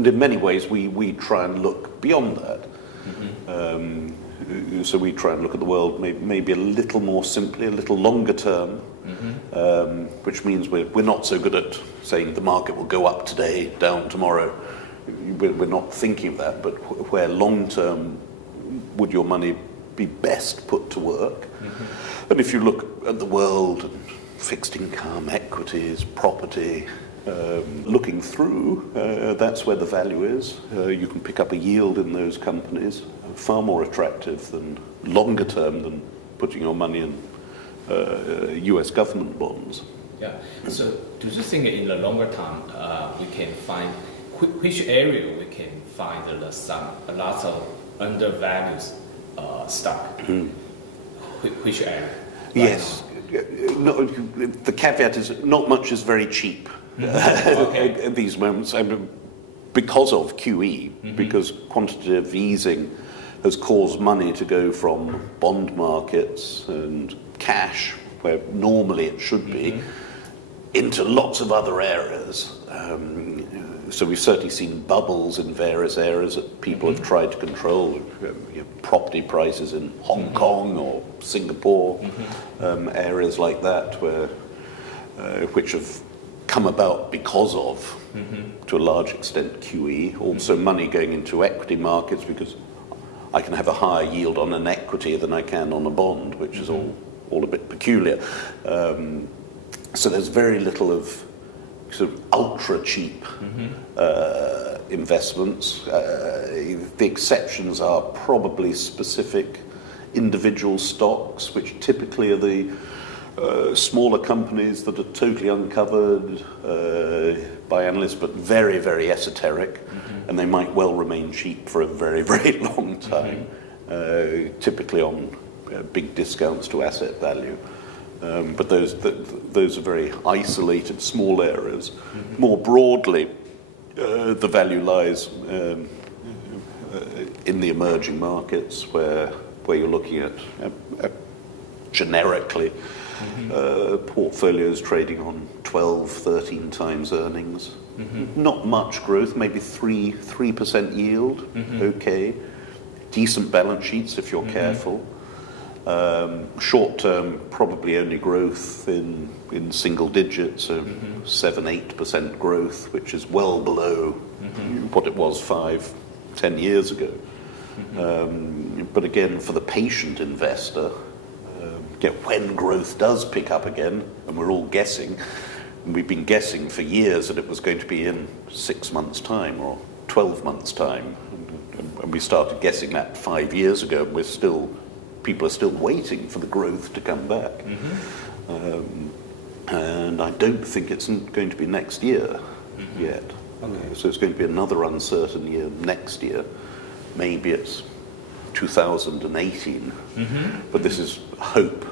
And in many ways, we try and look beyond that. So we try and look at the world maybe a little more simply, a little longer term, which means we're not so good at saying the market will go up today, down tomorrow. We're not thinking of that, but where long term would your money be best put to work? And if you look at the world, and fixed income, equities, property, looking through, that's where the value is. You can pick up a yield in those companies, far more attractive than longer term than putting your money in US government bonds. Yeah. So do you think in the longer term we can find which area we can find a lot of undervalued stock? Which area? Yes. No, the caveat is not much is very cheap at these moments. I mean, because of QE, because quantitative easing has caused money to go from bond markets and cash, where normally it should be, into lots of other areas. So we've certainly seen bubbles in various areas that people have tried to control, property prices in Hong Kong or Singapore, areas like that, where which have come about because of, to a large extent, QE. Also money going into equity markets, because I can have a higher yield on an equity than I can on a bond, which is all a bit peculiar. So there's very little of sort of ultra cheap investments. The exceptions are probably specific individual stocks, which typically are the smaller companies that are totally uncovered by analysts, but very, very esoteric, and they might well remain cheap for a very, very long time, typically on big discounts to asset value. But those are very isolated, small areas. More broadly, the value lies in the emerging markets, where you're looking at generically portfolios trading on 12, 13 times earnings. Not much growth, maybe 3% yield. Okay, decent balance sheets if you're careful. Short term, probably only growth in single digits, so 7-8% growth, which is well below what it was 5-10 years ago. But again, for the patient investor, when growth does pick up again, and we're all guessing, and we've been guessing for years that it was going to be in 6 months' time or 12 months' time, and we started guessing that 5 years ago, people are still waiting for the growth to come back. And I don't think it's going to be next year yet. So it's going to be another uncertain year next year. Maybe it's 2018, but this is hope.